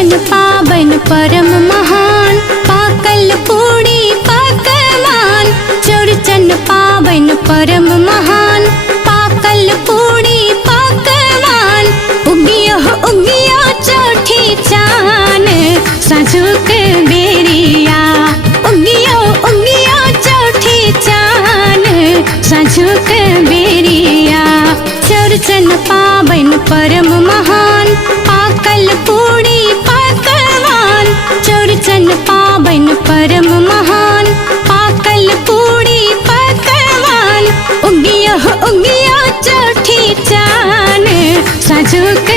चौरचन पावन परम महान, पाकल पूड़ी पकवान। चौरचन पावन परम महान, पाकल पूड़ी पकवान। उगियो उगियो चौठी चान, साँझुक बेरिया। उगियो उगियो चौठी चान, साँझुक बेरिया। चौरचन पावन परम महान, पाकल पूड़ी पकवान। चौरचन पावन परम महान, पाकल पूड़ी पकवान। उगियो उगियो चौठी चान, साँझुक